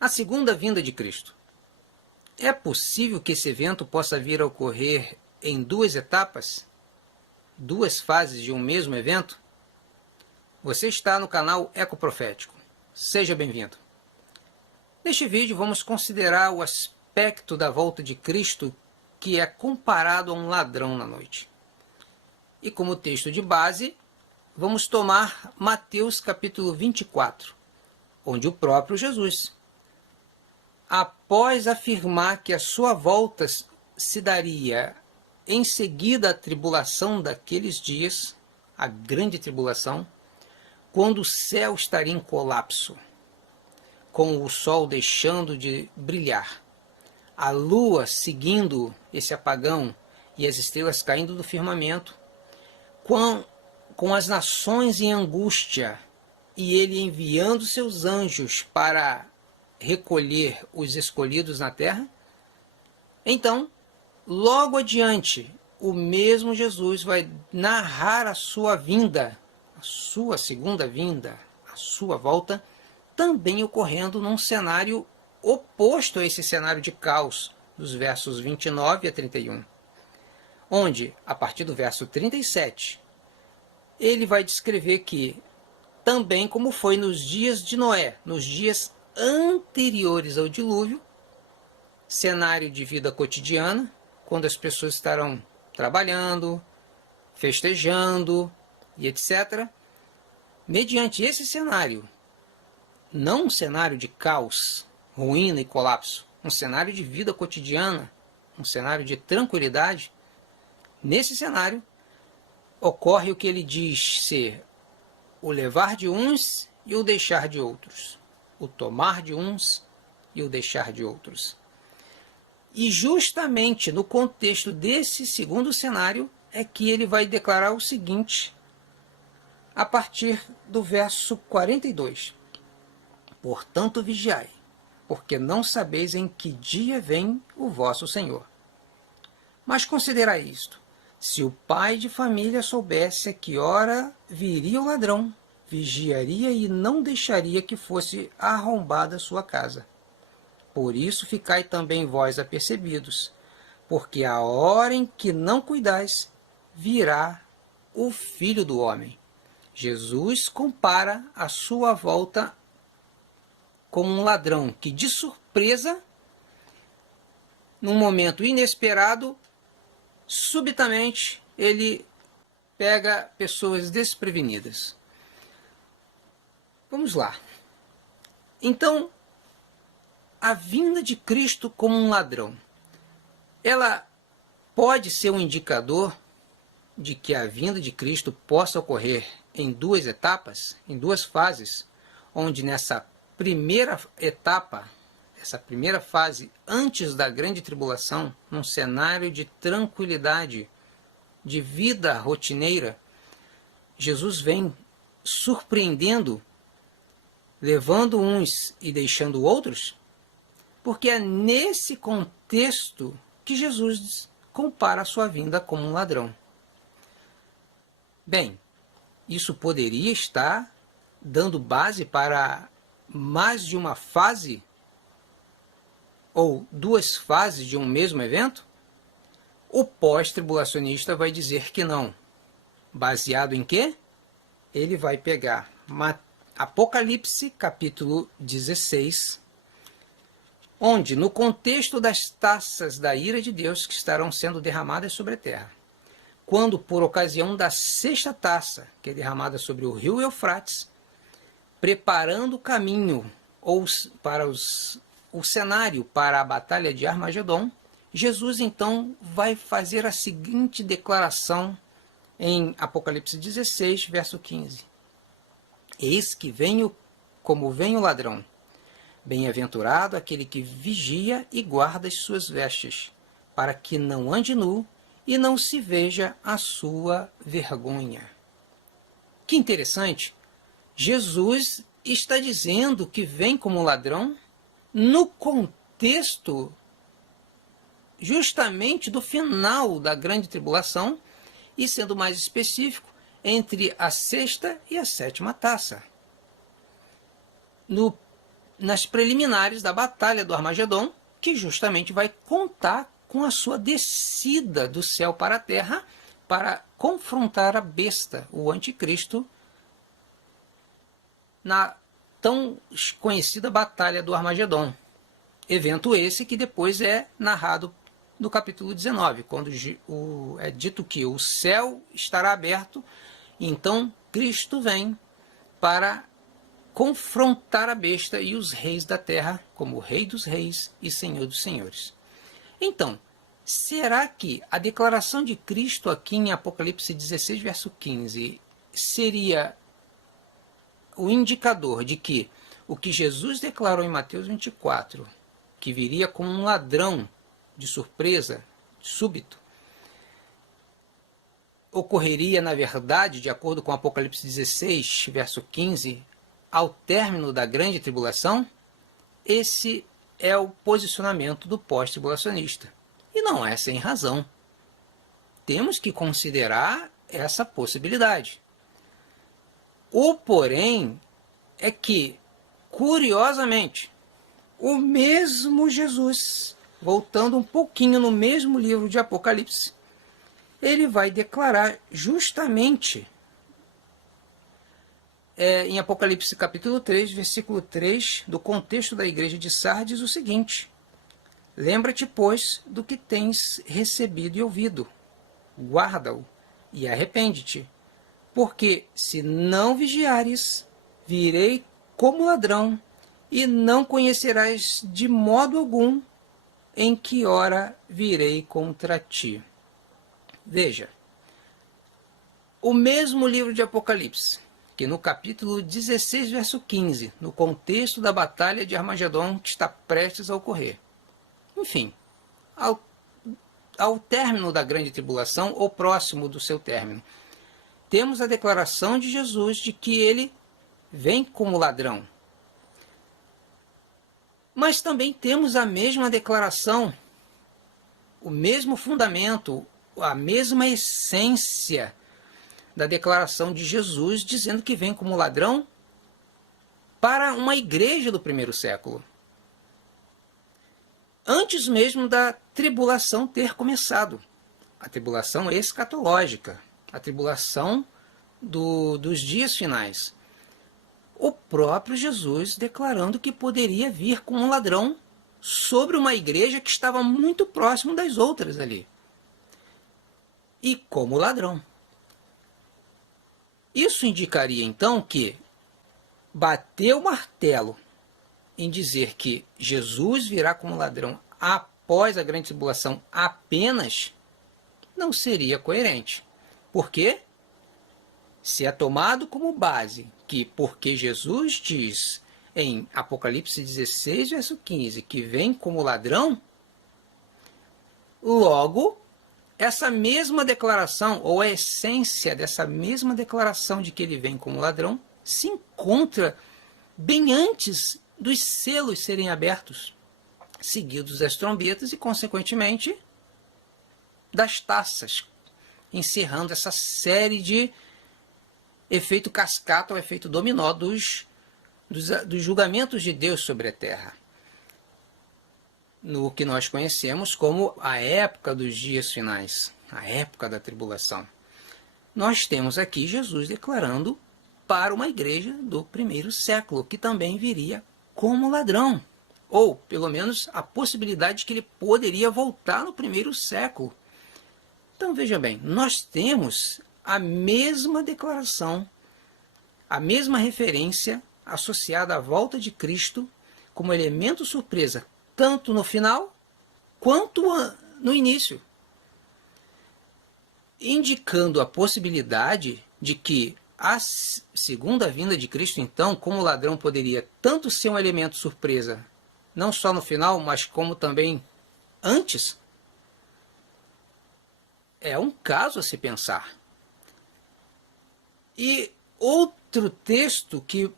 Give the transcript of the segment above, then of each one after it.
A segunda vinda de Cristo. É possível que esse evento possa vir a ocorrer em duas etapas? Duas fases de um mesmo evento? Você está no canal Ecoprofético. Seja bem-vindo. Neste vídeo vamos considerar o aspecto da volta de Cristo que é comparado a um ladrão na noite. E como texto de base, vamos tomar Mateus capítulo 24, onde o próprio Jesus, após afirmar que a sua volta se daria em seguida à tribulação daqueles dias, a grande tribulação, quando o céu estaria em colapso, com o sol deixando de brilhar, a lua seguindo esse apagão e as estrelas caindo do firmamento, com as nações em angústia e ele enviando seus anjos para recolher os escolhidos na terra. Então, logo adiante, o mesmo Jesus vai narrar a sua vinda, a sua segunda vinda, a sua volta, também ocorrendo num cenário oposto a esse cenário de caos, dos versos 29 a 31, onde, a partir do verso 37, ele vai descrever que, também como foi nos dias de Noé, nos dias anteriores ao dilúvio, cenário de vida cotidiana, quando as pessoas estarão trabalhando, festejando e etc. Mediante esse cenário, não um cenário de caos, ruína e colapso, um cenário de vida cotidiana, um cenário de tranquilidade, nesse cenário ocorre o que ele diz ser o levar de uns e o deixar de outros, o tomar de uns e o deixar de outros. E justamente no contexto desse segundo cenário é que ele vai declarar o seguinte, a partir do verso 42. Portanto, vigiai, porque não sabeis em que dia vem o vosso Senhor. Mas considerai isto, se o pai de família soubesse a que hora viria o ladrão, vigiaria e não deixaria que fosse arrombada a sua casa. Por isso ficai também vós apercebidos, porque a hora em que não cuidais, virá o Filho do Homem. Jesus compara a sua volta com um ladrão que, de surpresa, num momento inesperado, subitamente ele pega pessoas desprevenidas. Vamos lá. Então, a vinda de Cristo como um ladrão, ela pode ser um indicador de que a vinda de Cristo possa ocorrer em duas etapas, em duas fases, onde nessa primeira etapa, essa primeira fase antes da grande tribulação, num cenário de tranquilidade, de vida rotineira, Jesus vem surpreendendo, levando uns e deixando outros, porque é nesse contexto que Jesus compara a sua vinda como um ladrão. Bem, isso poderia estar dando base para mais de uma fase ou duas fases de um mesmo evento? O pós-tribulacionista vai dizer que não. Baseado em quê? Ele vai pegar Apocalipse, capítulo 16, onde, no contexto das taças da ira de Deus que estarão sendo derramadas sobre a terra, quando, por ocasião da sexta taça, que é derramada sobre o rio Eufrates, preparando o caminho para o cenário para a batalha de Armagedon, Jesus então vai fazer a seguinte declaração em Apocalipse 16, verso 15. Eis que venho como vem o ladrão. Bem-aventurado aquele que vigia e guarda as suas vestes, para que não ande nu e não se veja a sua vergonha. Que interessante! Jesus está dizendo que vem como ladrão no contexto justamente do final da grande tribulação e, sendo mais específico, entre a sexta e a sétima taça. No nas preliminares da Batalha do Armagedon, que justamente vai contar com a sua descida do céu para a terra para confrontar a besta, o anticristo, na tão conhecida Batalha do Armagedon. Evento esse que depois é narrado no capítulo 19, quando é dito que o céu estará aberto, e então Cristo vem para confrontar a besta e os reis da terra, como Rei dos Reis e Senhor dos Senhores. Então, será que a declaração de Cristo aqui em Apocalipse 16, verso 15, seria o indicador de que o que Jesus declarou em Mateus 24, que viria como um ladrão de surpresa, súbito, ocorreria, na verdade, de acordo com Apocalipse 16, verso 15, ao término da grande tribulação? Esse é o posicionamento do pós-tribulacionista. E não é sem razão. Temos que considerar essa possibilidade. O porém é que, curiosamente, o mesmo Jesus, voltando um pouquinho no mesmo livro de Apocalipse, ele vai declarar justamente em Apocalipse capítulo 3, versículo 3, do contexto da igreja de Sardes, o seguinte: lembra-te, pois, do que tens recebido e ouvido, guarda-o e arrepende-te, porque se não vigiares, virei como ladrão, e não conhecerás de modo algum em que hora virei contra ti. Veja, o mesmo livro de Apocalipse, que no capítulo 16, verso 15, no contexto da batalha de Armagedon que está prestes a ocorrer. Enfim, ao término da grande tribulação, ou próximo do seu término, temos a declaração de Jesus de que ele vem como ladrão. Mas também temos a mesma declaração, o mesmo fundamento, a mesma essência da declaração de Jesus, dizendo que vem como ladrão para uma igreja do primeiro século, antes mesmo da tribulação ter começado, a tribulação escatológica, a tribulação dos dias finais. O próprio Jesus declarando que poderia vir como um ladrão sobre uma igreja que estava muito próximo das outras ali. E como ladrão. Isso indicaria então que bater o martelo em dizer que Jesus virá como ladrão após a grande tribulação apenas não seria coerente. Por quê? Se é tomado como base que porque Jesus diz em Apocalipse 16, verso 15, que vem como ladrão, logo, essa mesma declaração, ou a essência dessa mesma declaração de que ele vem como ladrão, se encontra bem antes dos selos serem abertos, seguidos das trombetas e, consequentemente, das taças, encerrando essa série de efeito cascata, ou efeito dominó dos julgamentos de Deus sobre a terra, no que nós conhecemos como a época dos dias finais, a época da tribulação. Nós temos aqui Jesus declarando para uma igreja do primeiro século, que também viria como ladrão, ou pelo menos a possibilidade de que ele poderia voltar no primeiro século. Então veja bem, nós temos a mesma declaração, a mesma referência associada à volta de Cristo como elemento surpresa, tanto no final quanto no início, indicando a possibilidade de que a segunda vinda de Cristo, então, como ladrão, poderia tanto ser um elemento surpresa, não só no final, mas como também antes. É um caso a se pensar. E outro texto que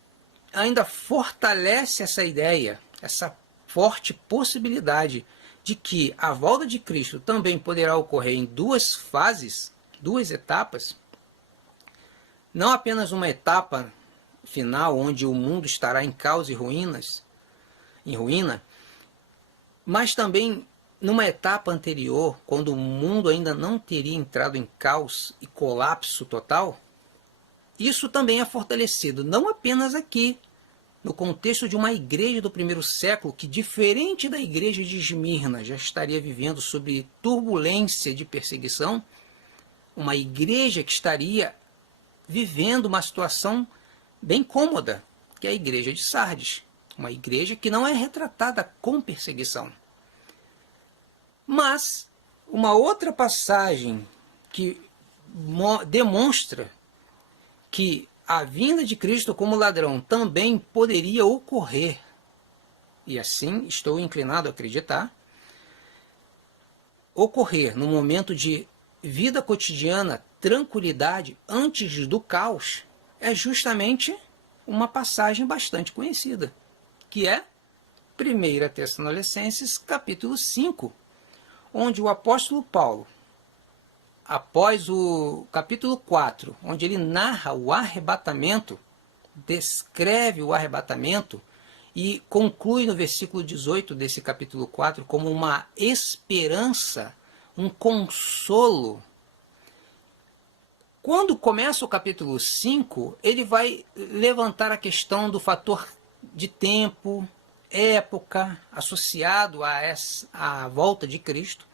ainda fortalece essa ideia, essa forte possibilidade de que a volta de Cristo também poderá ocorrer em duas fases, duas etapas, não apenas uma etapa final onde o mundo estará em caos e ruínas, em ruína, mas também numa etapa anterior, quando o mundo ainda não teria entrado em caos e colapso total, isso também é fortalecido, não apenas aqui, no contexto de uma igreja do primeiro século que, diferente da igreja de Esmirna, já estaria vivendo sob turbulência de perseguição, uma igreja que estaria vivendo uma situação bem cômoda, que é a igreja de Sardes, uma igreja que não é retratada com perseguição. Mas uma outra passagem que demonstra que a vinda de Cristo como ladrão também poderia ocorrer, e assim estou inclinado a acreditar, ocorrer no momento de vida cotidiana, tranquilidade, antes do caos, é justamente uma passagem bastante conhecida, que é 1 Tessalonicenses capítulo 5, onde o apóstolo Paulo, após o capítulo 4, onde ele narra o arrebatamento, descreve o arrebatamento e conclui no versículo 18 desse capítulo 4 como uma esperança, um consolo. Quando começa o capítulo 5, ele vai levantar a questão do fator de tempo, época, associado à volta de Cristo.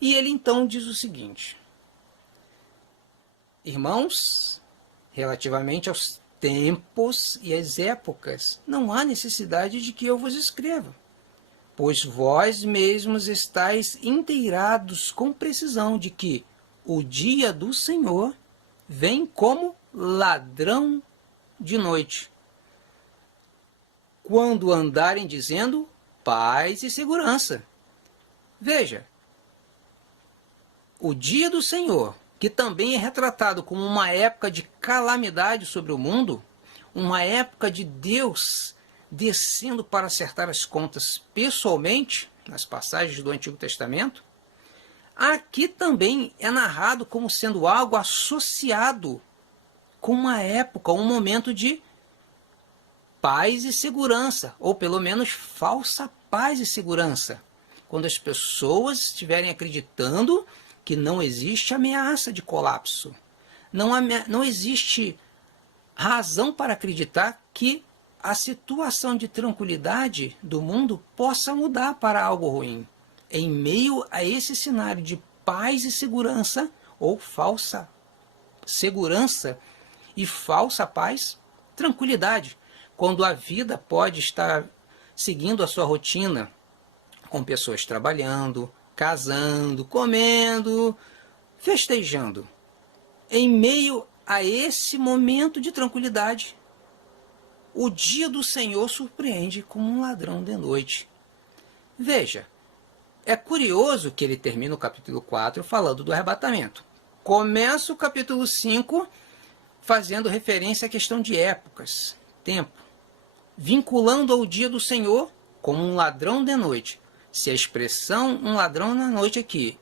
E ele então diz o seguinte: irmãos, relativamente aos tempos e às épocas, não há necessidade de que eu vos escreva, pois vós mesmos estáis inteirados com precisão de que o dia do Senhor vem como ladrão de noite, quando andarem dizendo paz e segurança. Veja, o dia do Senhor, que também é retratado como uma época de calamidade sobre o mundo, uma época de Deus descendo para acertar as contas pessoalmente, nas passagens do Antigo Testamento, aqui também é narrado como sendo algo associado com uma época, um momento de paz e segurança, ou pelo menos falsa paz e segurança, quando as pessoas estiverem acreditando que não existe ameaça de colapso, não existe razão para acreditar que a situação de tranquilidade do mundo possa mudar para algo ruim. Em meio a esse cenário de paz e segurança, ou falsa segurança e falsa paz, tranquilidade, quando a vida pode estar seguindo a sua rotina, com pessoas trabalhando, casando, comendo, festejando. Em meio a esse momento de tranquilidade, o dia do Senhor surpreende como um ladrão de noite. Veja, é curioso que ele termina o capítulo 4 falando do arrebatamento. Começa o capítulo 5 fazendo referência à questão de épocas, tempo, vinculando ao dia do Senhor como um ladrão de noite. Se a expressão um ladrão na noite aqui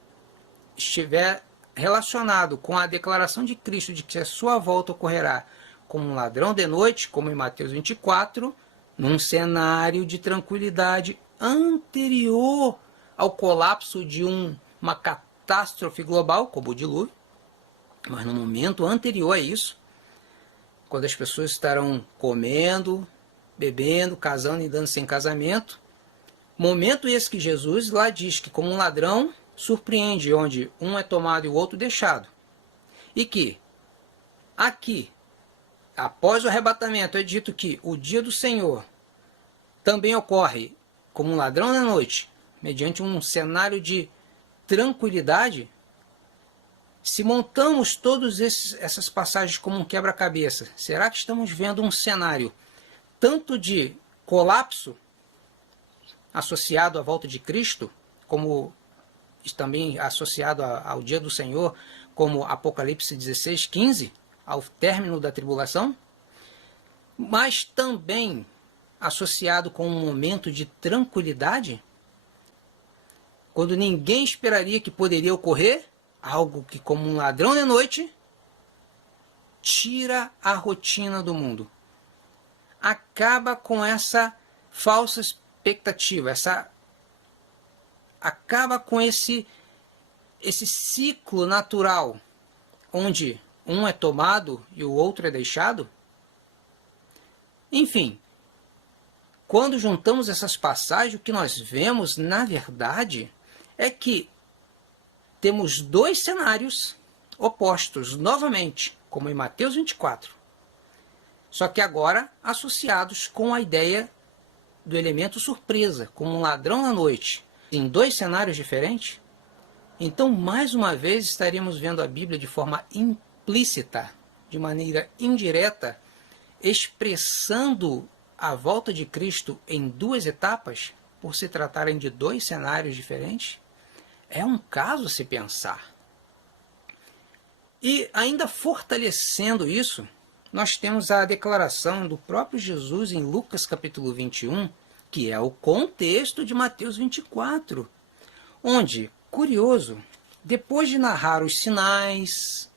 estiver relacionado com a declaração de Cristo de que a sua volta ocorrerá como um ladrão de noite, como em Mateus 24, num cenário de tranquilidade anterior ao colapso de uma catástrofe global, como o dilúvio, mas no momento anterior a isso, quando as pessoas estarão comendo, bebendo, casando e dando sem casamento, momento esse que Jesus lá diz que como um ladrão surpreende, onde um é tomado e o outro deixado. E que aqui, após o arrebatamento, é dito que o dia do Senhor também ocorre como um ladrão na noite, mediante um cenário de tranquilidade. Se montamos todas essas passagens como um quebra-cabeça, será que estamos vendo um cenário tanto de colapso associado à volta de Cristo, como também associado ao dia do Senhor, como Apocalipse 16:15, ao término da tribulação, mas também associado com um momento de tranquilidade, quando ninguém esperaria que poderia ocorrer, algo que como um ladrão de noite, tira a rotina do mundo. Acaba com essa falsa expectativa, acaba com esse ciclo natural, onde um é tomado e o outro é deixado. Enfim, quando juntamos essas passagens, o que nós vemos, na verdade, é que temos dois cenários opostos, novamente, como em Mateus 24. Só que agora associados com a ideia do elemento surpresa, como um ladrão na noite, em dois cenários diferentes. Então, mais uma vez, estaríamos vendo a Bíblia de forma implícita, de maneira indireta, expressando a volta de Cristo em duas etapas, por se tratarem de dois cenários diferentes. É um caso a se pensar. E ainda fortalecendo isso, nós temos a declaração do próprio Jesus em Lucas capítulo 21, que é o contexto de Mateus 24, onde, curioso, depois de narrar os sinais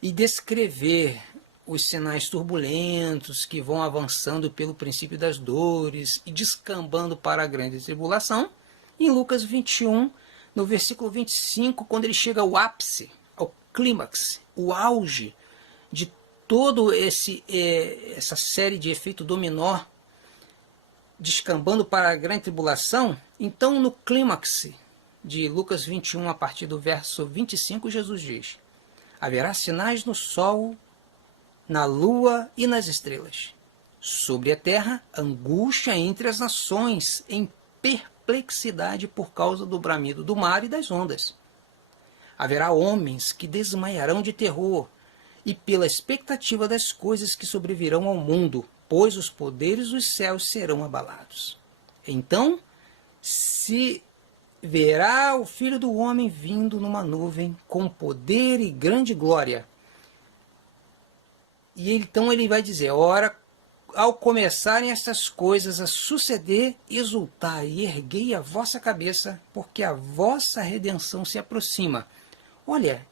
e descrever os sinais turbulentos que vão avançando pelo princípio das dores e descambando para a grande tribulação, em Lucas 21, no versículo 25, quando ele chega ao ápice, ao clímax, o auge de todo essa série de efeito dominó, descambando para a grande tribulação, então no clímax de Lucas 21, a partir do verso 25, Jesus diz: haverá sinais no sol, na lua e nas estrelas. Sobre a terra, angústia entre as nações, em perplexidade por causa do bramido do mar e das ondas. Haverá homens que desmaiarão de terror e pela expectativa das coisas que sobrevirão ao mundo, pois os poderes dos céus serão abalados. Então se verá o Filho do Homem vindo numa nuvem com poder e grande glória. E então ele vai dizer: ora, ao começarem estas coisas a suceder, exultai e erguei a vossa cabeça, porque a vossa redenção se aproxima. Olha,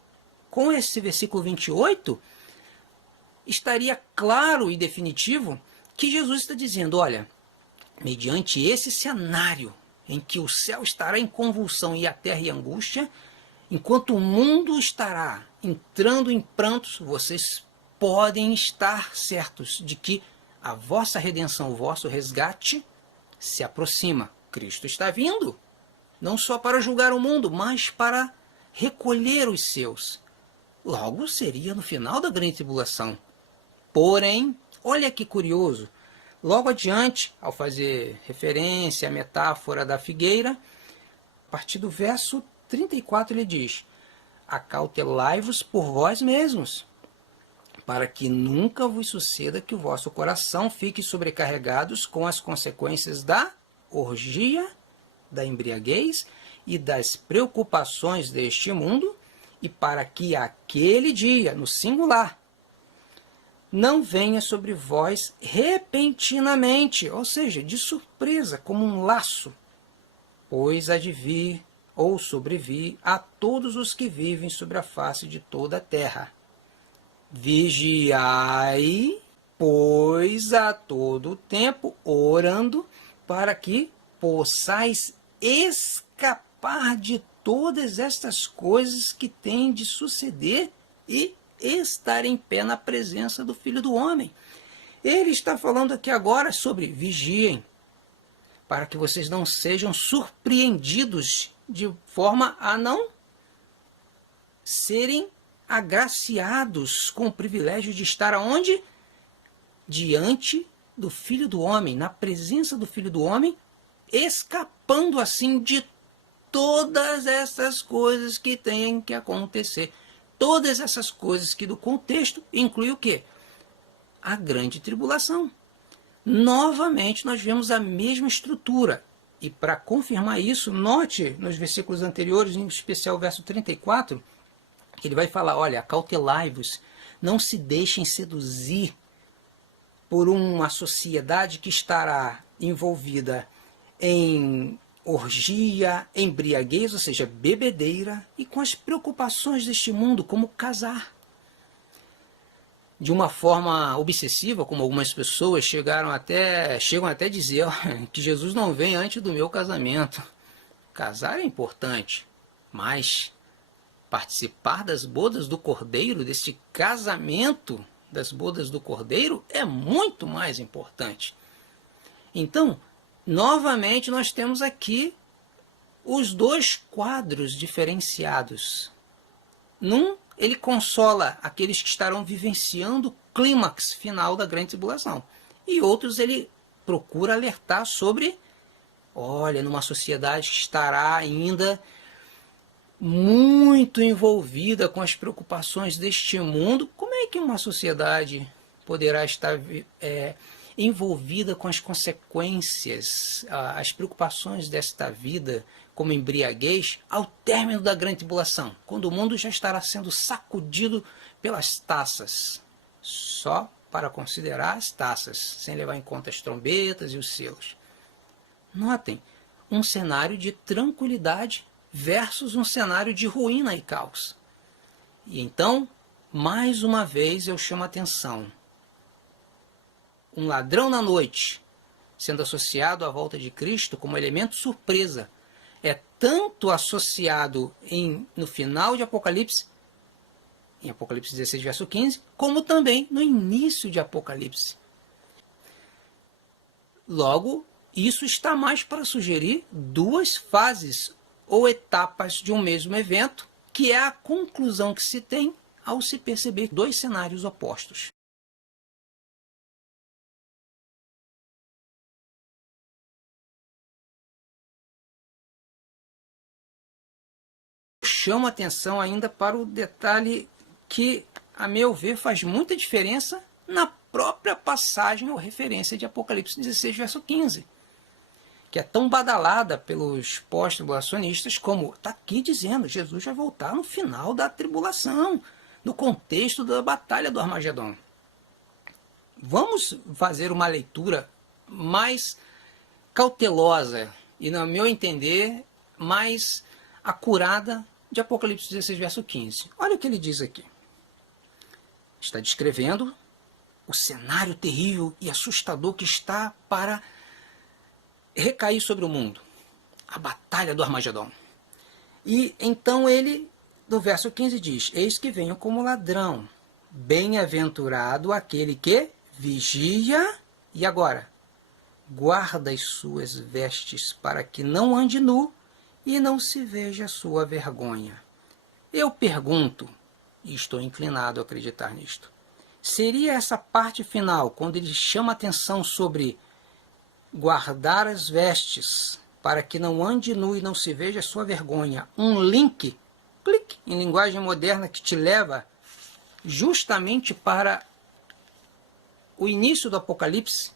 com esse versículo 28, estaria claro e definitivo que Jesus está dizendo: olha, mediante esse cenário em que o céu estará em convulsão e a terra em angústia, enquanto o mundo estará entrando em prantos, vocês podem estar certos de que a vossa redenção, o vosso resgate se aproxima. Cristo está vindo, não só para julgar o mundo, mas para recolher os seus. Logo seria no final da grande tribulação. Porém, olha que curioso, logo adiante, ao fazer referência à metáfora da figueira, a partir do verso 34 ele diz: acautelai-vos por vós mesmos, para que nunca vos suceda que o vosso coração fique sobrecarregados com as consequências da orgia, da embriaguez e das preocupações deste mundo, e para que aquele dia, no singular, não venha sobre vós repentinamente, ou seja, de surpresa, como um laço, pois há de vir ou sobrevir a todos os que vivem sobre a face de toda a terra. Vigiai, pois, a todo tempo, orando, para que possais escapar de todas estas coisas que têm de suceder e estar em pé na presença do Filho do Homem. Ele está falando aqui agora sobre vigiem, para que vocês não sejam surpreendidos de forma a não serem agraciados com o privilégio de estar aonde? Diante do Filho do Homem, na presença do Filho do Homem, escapando assim de todas essas coisas que têm que acontecer. Todas essas coisas que do contexto inclui o quê? A grande tribulação. Novamente nós vemos a mesma estrutura. E para confirmar isso, note nos versículos anteriores, em especial o verso 34, que ele vai falar: olha, acautelai-vos, não se deixem seduzir por uma sociedade que estará envolvida em orgia, embriaguez, ou seja, bebedeira, e com as preocupações deste mundo, como casar. de uma forma obsessiva, como algumas pessoas chegam até a dizer que Jesus não vem antes do meu casamento. Casar é importante, mas participar das bodas do Cordeiro, deste casamento das bodas do Cordeiro, é muito mais importante. Então, novamente, nós temos aqui os dois quadros diferenciados. Num, ele consola aqueles que estarão vivenciando o clímax final da grande tribulação. E outros ele procura alertar sobre, olha, numa sociedade que estará ainda muito envolvida com as preocupações deste mundo, como é que uma sociedade poderá estar envolvida com as consequências, as preocupações desta vida, como embriaguez, ao término da grande tribulação, quando o mundo já estará sendo sacudido pelas taças, só para considerar as taças, sem levar em conta as trombetas e os selos. Notem, um cenário de tranquilidade versus um cenário de ruína e caos. E então, mais uma vez eu chamo a atenção. Um ladrão na noite, sendo associado à volta de Cristo como elemento surpresa, é tanto associado no final de Apocalipse, em Apocalipse 16, verso 15, como também no início de Apocalipse. Logo, isso está mais para sugerir duas fases ou etapas de um mesmo evento, que é a conclusão que se tem ao se perceber dois cenários opostos. Chamo atenção ainda para o detalhe que, a meu ver, faz muita diferença na própria passagem ou referência de Apocalipse 16, verso 15, que é tão badalada pelos pós-tribulacionistas como está aqui dizendo, Jesus vai voltar no final da tribulação, no contexto da batalha do Armagedon. Vamos fazer uma leitura mais cautelosa e, no meu entender, mais acurada de Apocalipse 16, verso 15. Olha o que ele diz aqui. Está descrevendo o cenário terrível e assustador que está para recair sobre o mundo. A batalha do Armagedon. E então ele, no verso 15, diz: eis que venho como ladrão. Bem-aventurado aquele que vigia, e agora? Guarda as suas vestes para que não ande nu e não se veja a sua vergonha. Eu pergunto, e estou inclinado a acreditar nisto, seria essa parte final, quando ele chama atenção sobre guardar as vestes para que não ande nu e não se veja a sua vergonha, um link, clique, em linguagem moderna, que te leva justamente para o início do Apocalipse,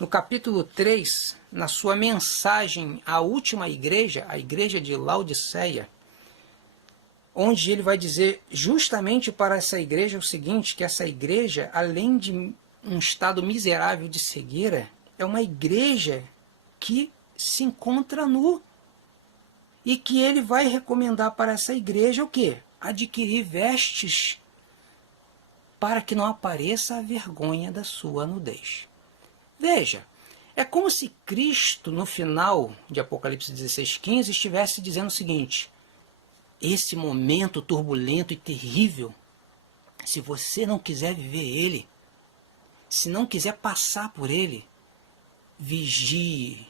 no capítulo 3, na sua mensagem à última igreja, a igreja de Laodiceia, onde ele vai dizer justamente para essa igreja o seguinte, que essa igreja, além de um estado miserável de cegueira, é uma igreja que se encontra nu. E que ele vai recomendar para essa igreja o quê? Adquirir vestes para que não apareça a vergonha da sua nudez. Veja, é como se Cristo, no final de Apocalipse 16:15, estivesse dizendo o seguinte: esse momento turbulento e terrível, se você não quiser viver ele, se não quiser passar por ele, vigie,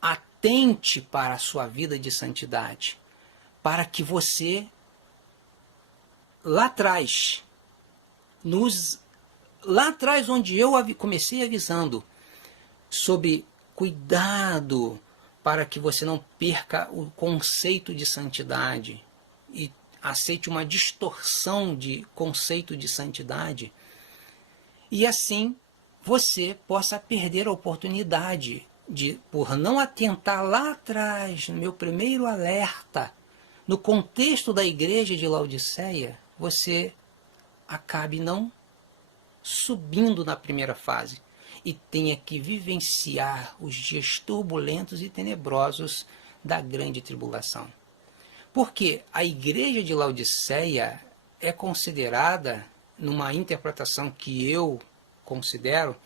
atente para a sua vida de santidade, para que você, lá atrás, onde eu comecei avisando sobre cuidado para que você não perca o conceito de santidade e aceite uma distorção de conceito de santidade, e assim você possa perder a oportunidade de, por não atentar lá atrás, no meu primeiro alerta, no contexto da igreja de Laodiceia, você acabe não subindo na primeira fase e tenha que vivenciar os dias turbulentos e tenebrosos da grande tribulação. Porque a igreja de Laodiceia é considerada, numa interpretação que eu considero,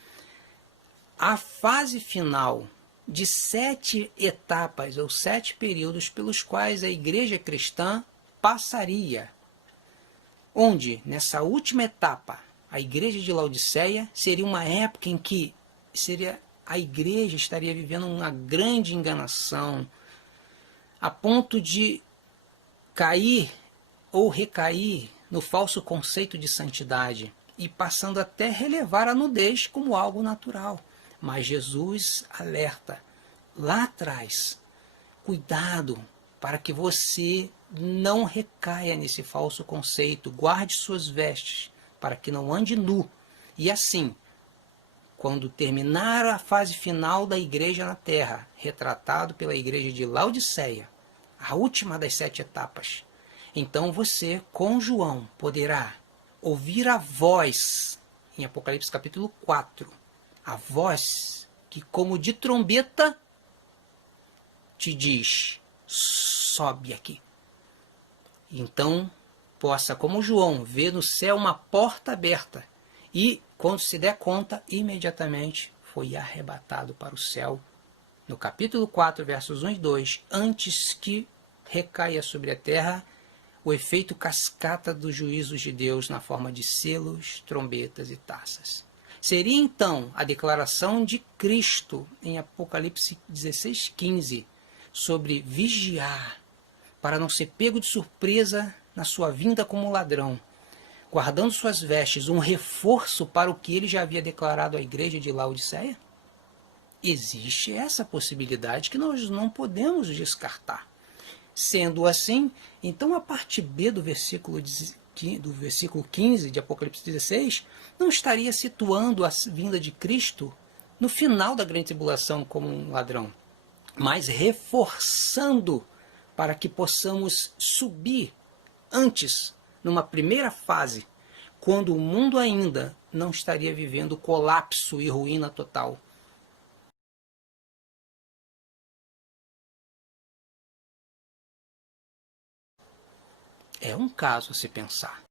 a fase final de 7 etapas ou 7 períodos pelos quais a igreja cristã passaria, onde nessa última etapa a igreja de Laodiceia seria uma época em que a igreja estaria vivendo uma grande enganação, a ponto de cair ou recair no falso conceito de santidade e passando até relevar a nudez como algo natural. Mas Jesus alerta lá atrás, cuidado para que você não recaia nesse falso conceito, guarde suas vestes para que não ande nu. E assim, quando terminar a fase final da igreja na terra, retratado pela igreja de Laodiceia, a última das 7 etapas, então você, com João, poderá ouvir a voz, em Apocalipse capítulo 4, a voz que, como de trombeta, te diz, sobe aqui. Então, possa, como João, ver no céu uma porta aberta e, quando se der conta, imediatamente foi arrebatado para o céu, no capítulo 4, versos 1 e 2, antes que recaia sobre a terra o efeito cascata dos juízos de Deus na forma de selos, trombetas e taças. Seria então a declaração de Cristo em Apocalipse 16:15 sobre vigiar para não ser pego de surpresa na sua vinda como ladrão, guardando suas vestes, um reforço para o que ele já havia declarado à igreja de Laodiceia? Existe essa possibilidade que nós não podemos descartar. Sendo assim, então a parte B do versículo 15 de Apocalipse 16 não estaria situando a vinda de Cristo no final da grande tribulação como um ladrão, mas reforçando para que possamos subir antes, numa primeira fase, quando o mundo ainda não estaria vivendo colapso e ruína total. É um caso a se pensar.